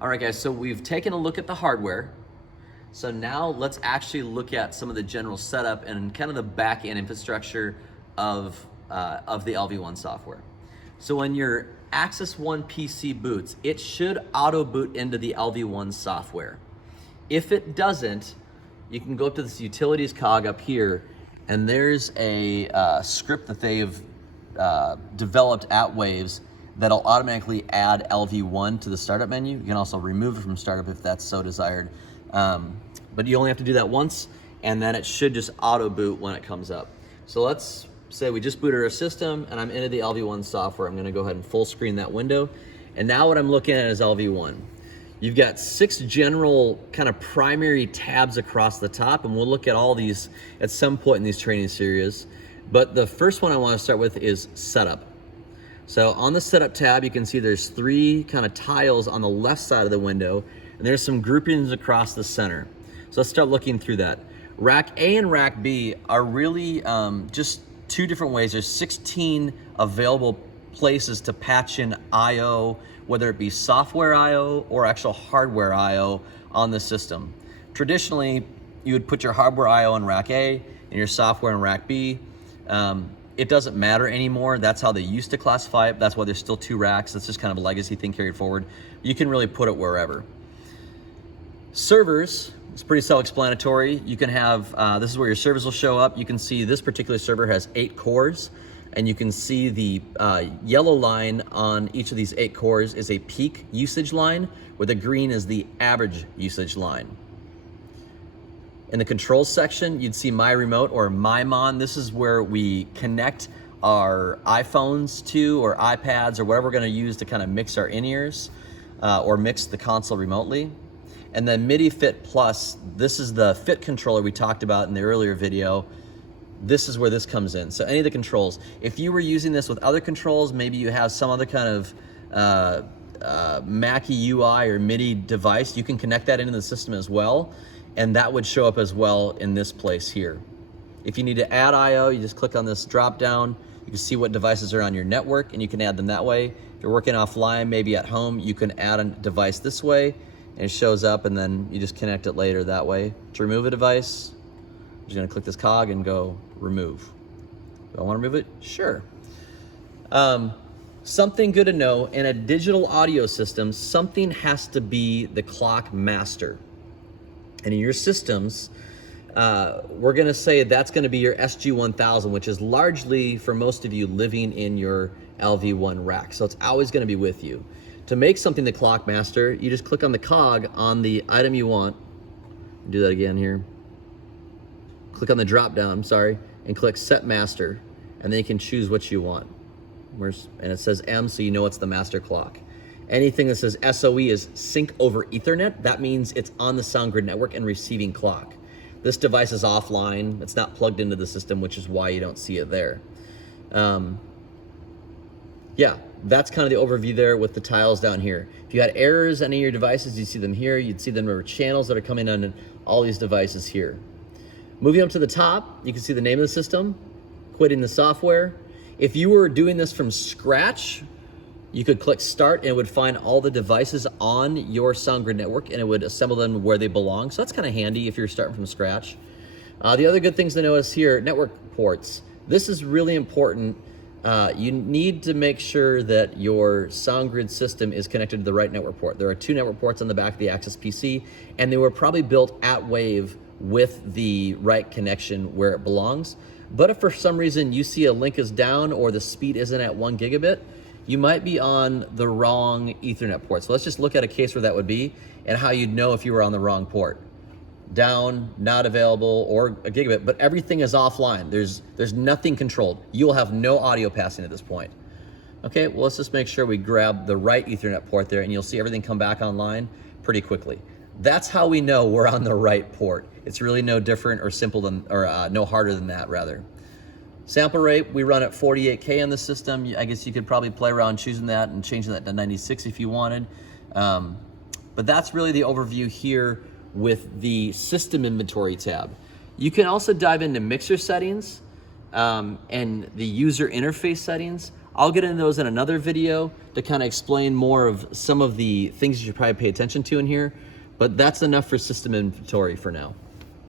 All right, guys, so we've taken a look at the hardware. So now let's actually look at some of the general setup and kind of the back-end infrastructure of the LV1 software. So when your Axis One PC boots, it should auto boot into the LV1 software. If it doesn't, you can go up to this utilities cog up here, and there's a script that they've developed at Waves that'll automatically add LV1 to the startup menu. You can also remove it from startup if that's so desired. But you only have to do that once, and then it should just auto boot when it comes up. So let's say we just booted our system and I'm into the LV1 software. I'm gonna go ahead and full screen that window. And now what I'm looking at is LV1. You've got 6 general kind of primary tabs across the top, and we'll look at all these at some point in these training series. But the first one I wanna start with is setup. So on the setup tab, you can see there's 3 kind of tiles on the left side of the window, and there's some groupings across the center. So let's start looking through that. Rack A and Rack B are really just 2 different ways. There's 16 available places to patch in I/O, whether it be software I/O or actual hardware I/O on the system. Traditionally, you would put your hardware I/O in Rack A and your software in Rack B. It doesn't matter anymore. That's how they used to classify it. That's why there's still 2 racks. That's just kind of a legacy thing carried forward. You can really put it wherever. Servers, it's pretty self-explanatory. You can have, this is where your servers will show up. You can see this particular server has 8 cores, and you can see the yellow line on each of these 8 cores is a peak usage line, where the green is the average usage line. In the controls section, you'd see My Remote or MyMon. This is where we connect our iPhones to, or iPads, or whatever we're gonna use to kind of mix our in-ears or mix the console remotely. And then Midi Fit Plus, this is the fit controller we talked about in the earlier video. This is where this comes in. So any of the controls. If you were using this with other controls, maybe you have some other kind of Mackie UI or MIDI device, you can connect that into the system as well. And that would show up as well in this place here. If you need to add I/O, you just click on this drop down. You can see what devices are on your network, and you can add them that way. If you're working offline, maybe at home, you can add a device this way, and it shows up, and then you just connect it later that way. To remove a device, I'm just gonna click this cog and go remove. Do I wanna remove it? Sure. Something good to know, in a digital audio system, something has to be the clock master. And in your systems, we're gonna say that's gonna be your SG-1000, which is largely, for most of you, living in your LV1 rack. So it's always gonna be with you. To make something the clock master, you just click on the cog on the item you want. Do that again here. Click on the drop down, and click Set Master. And then you can choose what you want. And it says M, so you know it's the master clock. Anything that says SOE is sync over Ethernet. That means it's on the SoundGrid network and receiving clock. This device is offline. It's not plugged into the system, which is why you don't see it there. Yeah, that's kind of the overview there with the tiles down here. If you had errors on any of your devices, you'd see them here. You'd see them over channels that are coming on all these devices here. Moving up to the top, you can see the name of the system, quitting the software. If you were doing this from scratch, you could click Start, and it would find all the devices on your SoundGrid network, and it would assemble them where they belong. So that's kind of handy if you're starting from scratch. The other good things to notice here, network ports. This is really important. You need to make sure that your SoundGrid system is connected to the right network port. There are 2 network ports on the back of the Axis PC, and they were probably built at Wave with the right connection where it belongs. But if for some reason you see a link is down or the speed isn't at 1 gigabit, you might be on the wrong Ethernet port. So let's just look at a case where that would be and how you'd know if you were on the wrong port. Down, not available, or a gigabit, but everything is offline. There's nothing controlled. You'll have no audio passing at this point. Okay, well, let's just make sure we grab the right Ethernet port there, and you'll see everything come back online pretty quickly. That's how we know we're on the right port. It's really no different or simple than, or no harder than that, rather. Sample rate, we run at 48K on the system. I guess you could probably play around choosing that and changing that to 96 if you wanted. But that's really the overview here with the system inventory tab. You can also dive into mixer settings and the user interface settings. I'll get into those in another video to kind of explain more of some of the things you should probably pay attention to in here, but that's enough for system inventory for now.